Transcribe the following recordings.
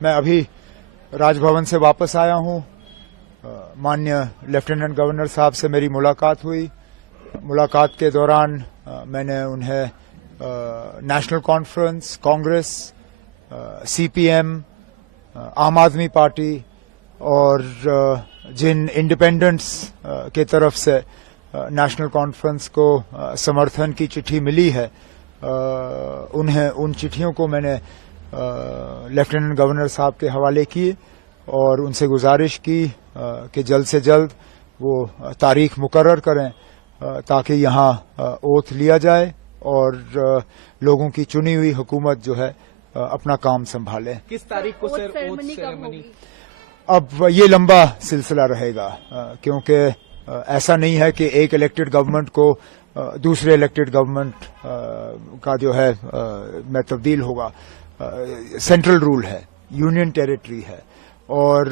मैं अभी राजभवन से वापस आया हूं। माननीय लेफ्टिनेंट गवर्नर साहब से मेरी मुलाकात हुई। मुलाकात के दौरान मैंने उन्हें नेशनल कॉन्फ्रेंस, कांग्रेस, सीपीएम, आम आदमी पार्टी और जिन इंडिपेंडेंट्स के तरफ से नेशनल कॉन्फ्रेंस को समर्थन की चिट्ठी मिली है, उन्हें उन चिट्ठियों को मैंने लेफ्टिनेंट गवर्नर साहब के हवाले किए और उनसे गुजारिश की कि जल्द से जल्द वो तारीख मुकर्रर करें ताकि यहाँ ओथ लिया जाए और लोगों की चुनी हुई हुकूमत जो है अपना काम संभाले। किस तारीख को सर ओथ सेरेमनी? अब ये लंबा सिलसिला रहेगा क्योंकि ऐसा नहीं है कि एक इलेक्टेड गवर्नमेंट को दूसरे इलेक्टेड गवर्नमेंट का जो है में तब्दील होगा। सेंट्रल रूल है, यूनियन टेरिटरी है और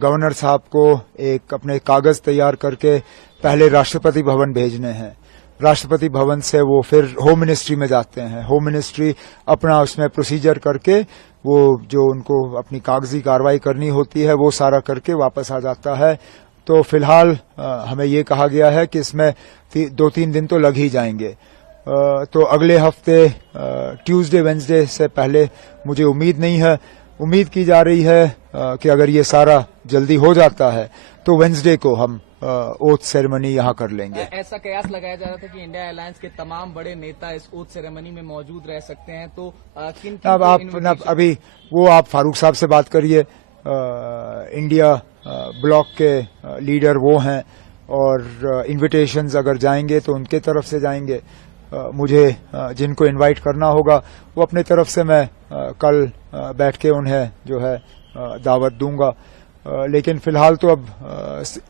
गवर्नर साहब को एक अपने कागज तैयार करके पहले राष्ट्रपति भवन भेजने हैं। राष्ट्रपति भवन से वो फिर होम मिनिस्ट्री में जाते हैं। होम मिनिस्ट्री अपना उसमें प्रोसीजर करके वो जो उनको अपनी कागजी कार्रवाई करनी होती है वो सारा करके वापस आ जाता है। तो फिलहाल हमें ये कहा गया है कि इसमें 2-3 दिन तो लग ही जाएंगे। तो अगले हफ्ते ट्यूसडे वेंसडे से पहले मुझे उम्मीद नहीं है। उम्मीद की जा रही है कि अगर ये सारा जल्दी हो जाता है तो वेंसडे को हम ओथ सेरेमनी यहाँ कर लेंगे। ऐसा कयास लगाया जा रहा था कि इंडिया अलायंस के तमाम बड़े नेता इस ओथ सेरेमनी में मौजूद रह सकते हैं, तो किन अब आप अभी वो आप फारूक साहब से बात करिए। इंडिया ब्लॉक के लीडर वो हैं और इन्विटेशंस अगर जाएंगे तो उनके तरफ से जाएंगे। मुझे जिनको इनवाइट करना होगा वो अपने तरफ से मैं कल बैठ के उन्हें जो है दावत दूंगा। लेकिन फिलहाल तो अब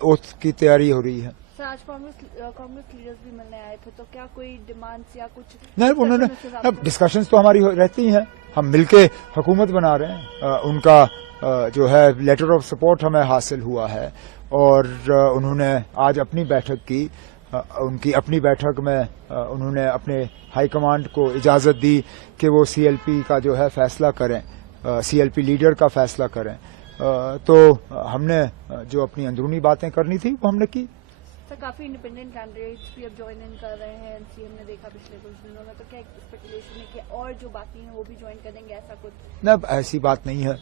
ओथ की तैयारी हो रही है। सर, आज कांग्रेस लीडर्स भी मिलने आए थे, तो क्या कोई डिमांड्स या कुछ नहीं? उन्होंने अब डिस्कशंस तो हमारी रहती हैं, हम मिलके हुकूमत बना रहे हैं। उनका जो है लेटर ऑफ सपोर्ट हमें हासिल हुआ है और उन्होंने आज अपनी बैठक की। उनकी अपनी बैठक में उन्होंने अपने हाईकमांड को इजाजत दी कि वो सीएलपी का जो है फैसला करें, सीएलपी लीडर का फैसला करें। तो हमने जो अपनी अंदरूनी बातें करनी थी वो हमने की। सर, काफी इंडिपेंडेंट कैंडिडेट्स भी अब ज्वाइन इन कर रहे हैं एनसीए ने देखा पिछले कुछ दिनों में, तो क्या स्पेकुलेशन है कि और जो बाकी हैं वो भी ज्वाइन करेंगे, ऐसा कुछ? न, ऐसी बात नहीं है।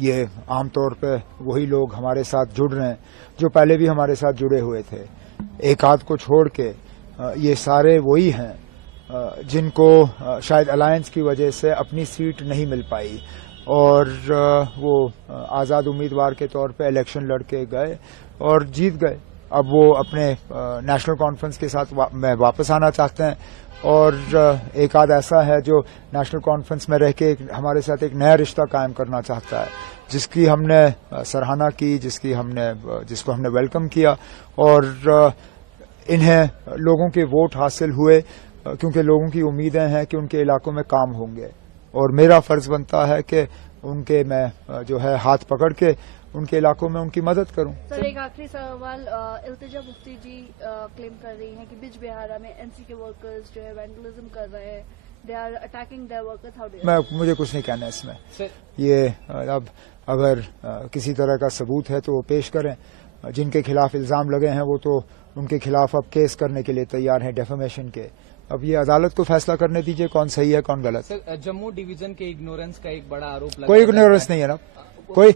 ये आमतौर पे वही लोग हमारे साथ जुड़ रहे हैं जो पहले भी हमारे साथ जुड़े हुए थे। एक आध को छोड़ के ये सारे वही हैं जिनको शायद अलायंस की वजह से अपनी सीट नहीं मिल पाई और वो आज़ाद उम्मीदवार के तौर पे इलेक्शन लड़के गए और जीत गए। अब वो अपने नेशनल कॉन्फ्रेंस के साथ में वापस आना चाहते हैं और एक आध ऐसा है जो नेशनल कॉन्फ्रेंस में रह के हमारे साथ एक नया रिश्ता कायम करना चाहता है, जिसकी हमने सराहना की, जिसको हमने वेलकम किया और इन्हें लोगों के वोट हासिल हुए क्योंकि लोगों की उम्मीदें हैं कि उनके इलाकों में काम होंगे और मेरा फर्ज बनता है कि उनके मैं जो है हाथ पकड़ के उनके इलाकों में उनकी मदद करूं। सर, एक आखिरी सवाल। इल्तिजा मुफ्ती जी क्लेम कर रही हैं कि बिज बिहारा में एनसी के वर्कर्स जो है वैंडलिज्म कर रहे हैं, they are attacking their workers. How do मुझे कुछ नहीं कहना इसमें। ये अब अगर किसी तरह का सबूत है तो वो पेश करें। जिनके खिलाफ इल्जाम लगे हैं वो तो उनके खिलाफ अब केस करने के लिए तैयार हैं, डेफेमेशन के। अब ये अदालत को फैसला करने दीजिए कौन सही है कौन गलत। सर, जम्मू डिवीजन के इग्नोरेंस का एक बड़ा आरोप लगा। कोई इग्नोरेंस नहीं है ना, कोई